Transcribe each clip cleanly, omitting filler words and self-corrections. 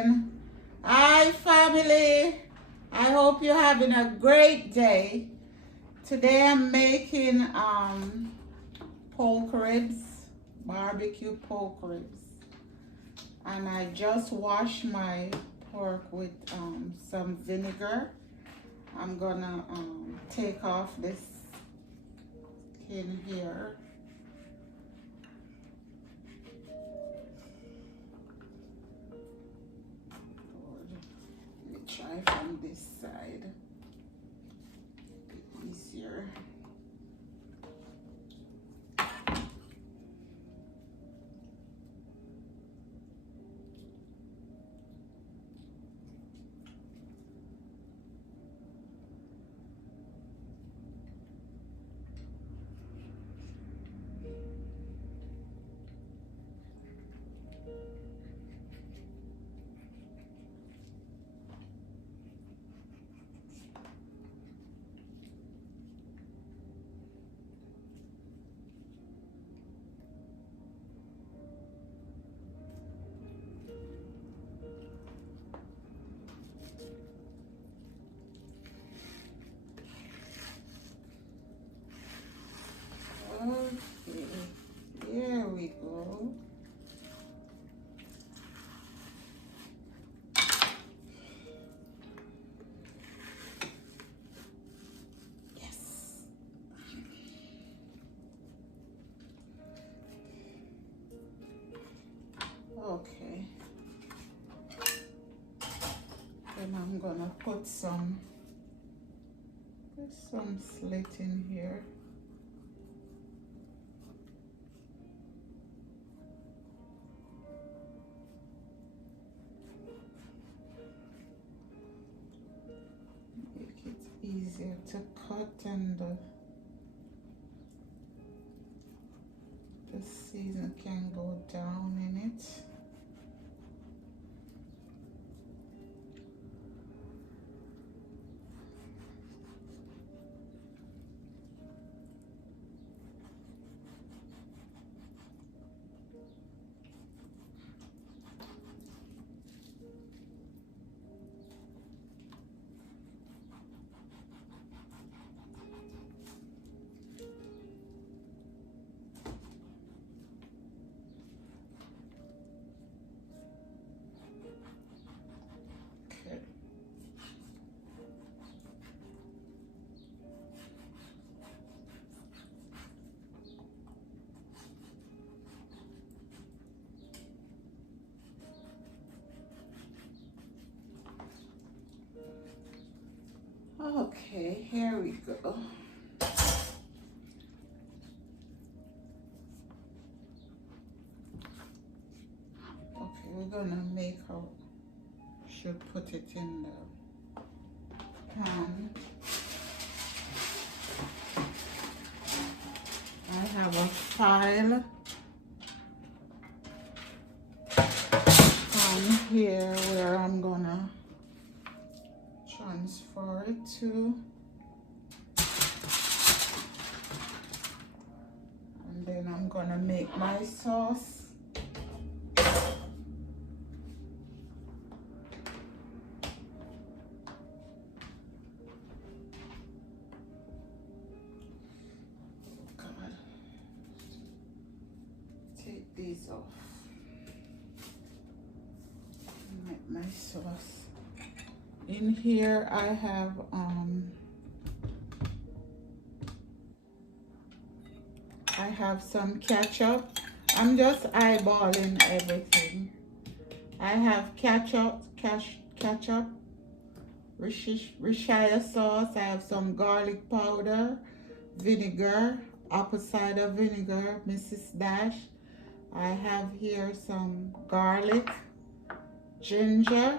again. Hi family, I hope you're having a great day. Today I'm making pork ribs, barbecue pork ribs, and I just washed my pork with some vinegar. I'm gonna take off this skin here. Try from this side, easier. Okay, here we go. Yes. Okay. Then I'm gonna put some slit in here. Make it easier to cut and the season can go down in it. Okay, here we go. Okay, we're gonna make our, should put it in the pan. I have a file here where I'm gonna transfer it to, and then I'm gonna make my sauce. God, take these off. Make my sauce. In here I have some ketchup. I'm just eyeballing everything. I have ketchup, Worcestershire sauce. I have some garlic powder, vinegar, apple cider vinegar, Mrs. Dash. I have here some garlic, ginger,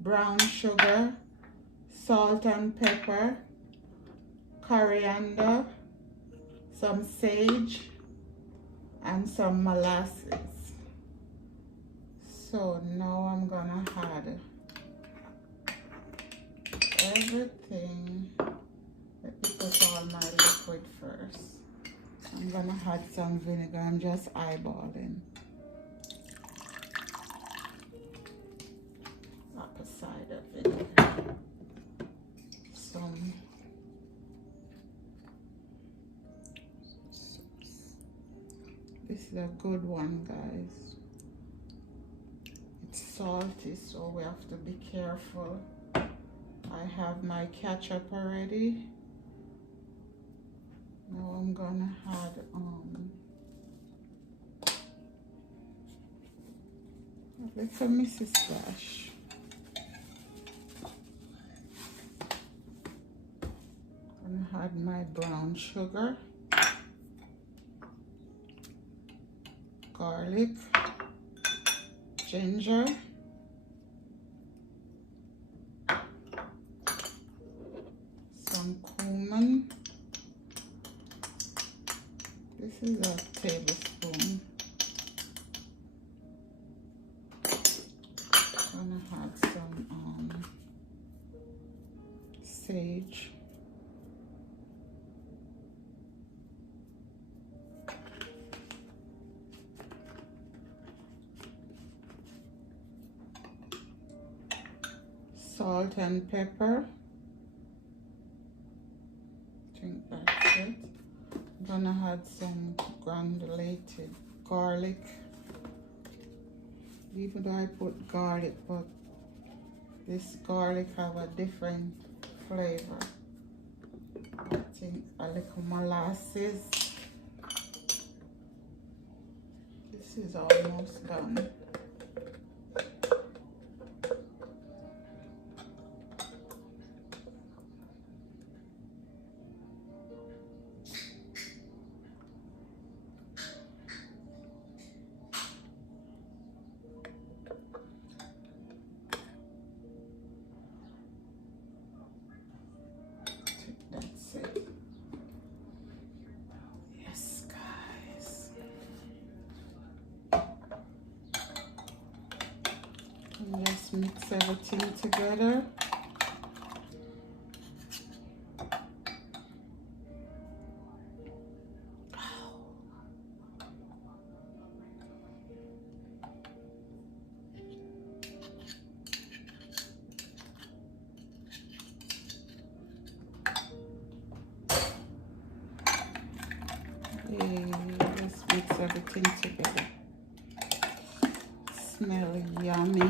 brown sugar, salt and pepper, coriander, some sage, and some molasses. So now I'm gonna add everything. Let me put all my liquid first. I'm gonna add some vinegar. I'm just eyeballing. a good one, guys. It's salty, so we have to be careful. I have my ketchup already. Now I'm gonna add a little Mrs. Splash. Gonna add my brown sugar, garlic, ginger, some cumin. This is a tablespoon. Gonna add some sage. Salt and pepper. I think that's it. I'm gonna add some granulated garlic. Even though I put garlic, but this garlic have a different flavor. I think a little molasses. This is almost done. That's it. Yes, guys. And just mix everything together. Let's mix everything together. Smell yummy. Do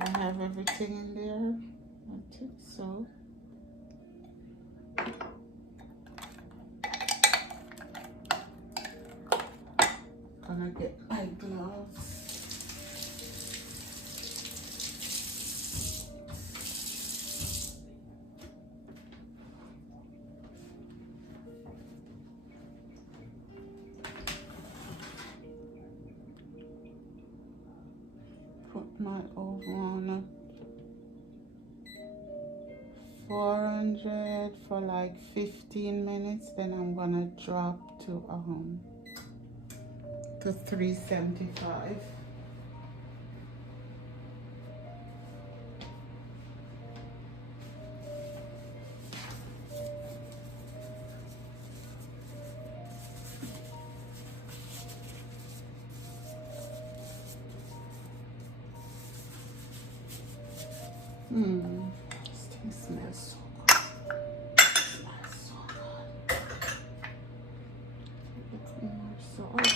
I have everything in there? I think so. Gonna get my gloves. Put my oven on 400 for like 15 minutes, then I'm gonna drop to 375. This thing smells so good. It smells so good. A little more salt.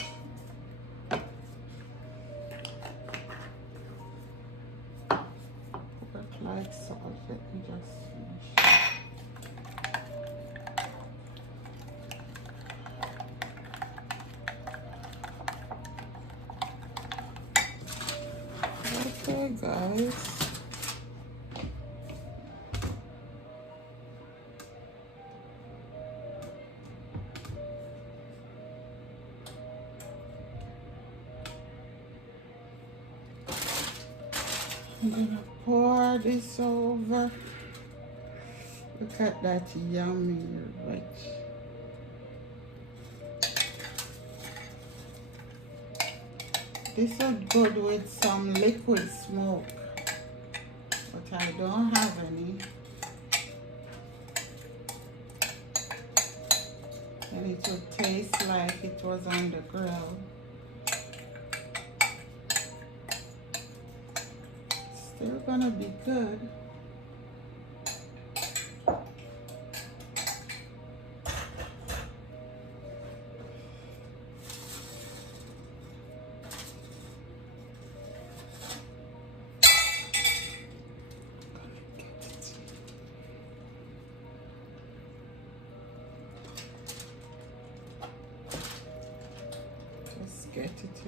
But like salt, let me just finish. Okay, guys. I'm gonna pour this over. Look at that yummy rich. This is good with some liquid smoke, but I don't have any. And it would taste like it was on the grill. Still gonna be good.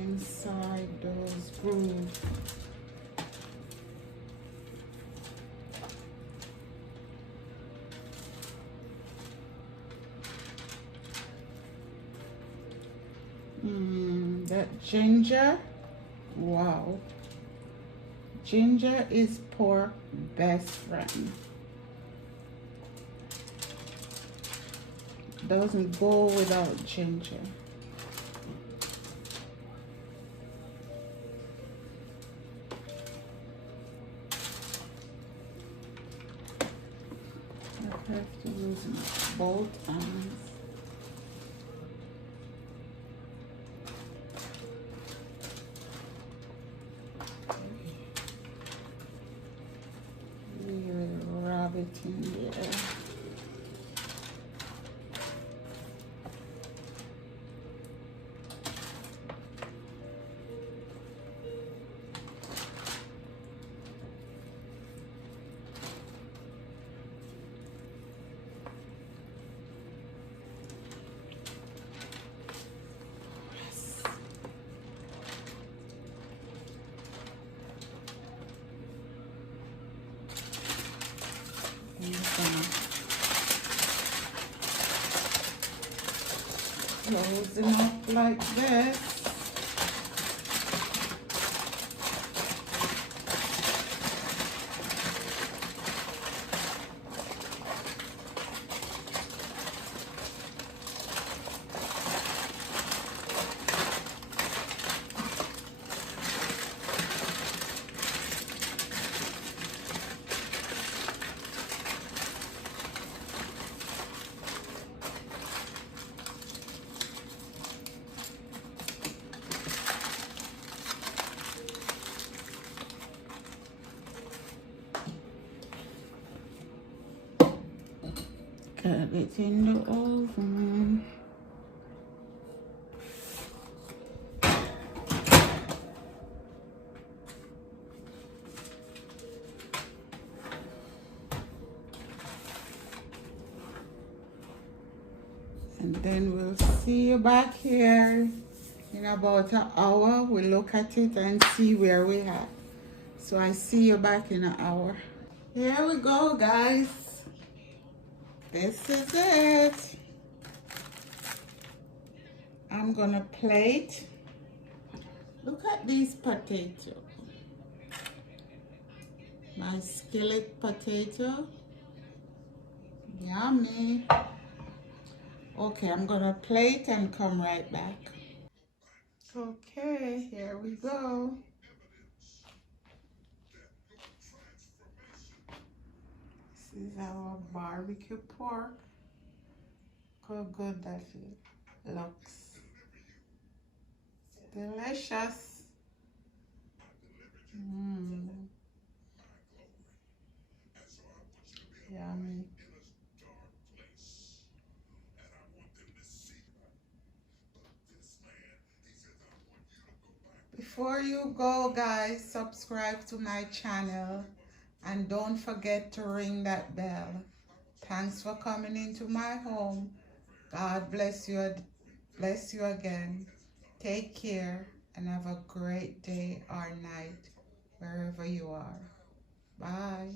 inside those grooves. That ginger, wow. Ginger is pork best friend. Doesn't go without ginger. I have to use both hands. Rub it in there. Close them up like this. Got it in the oven. And then we'll see you back here in about an hour. We'll look at it and see where we are. So I see you back in an hour. Here we go, guys. This is it. I'm gonna plate. Look at these potatoes. My skillet potato. Yummy. Okay, I'm gonna plate and come right back. Okay, here we go. This is our barbecue pork. Look how good that looks. Delicious. Yummy. Before you go, guys, subscribe to my channel and don't forget to ring that bell. Thanks for coming into my home. God bless you again. Take care and have a great day or night wherever you are. Bye.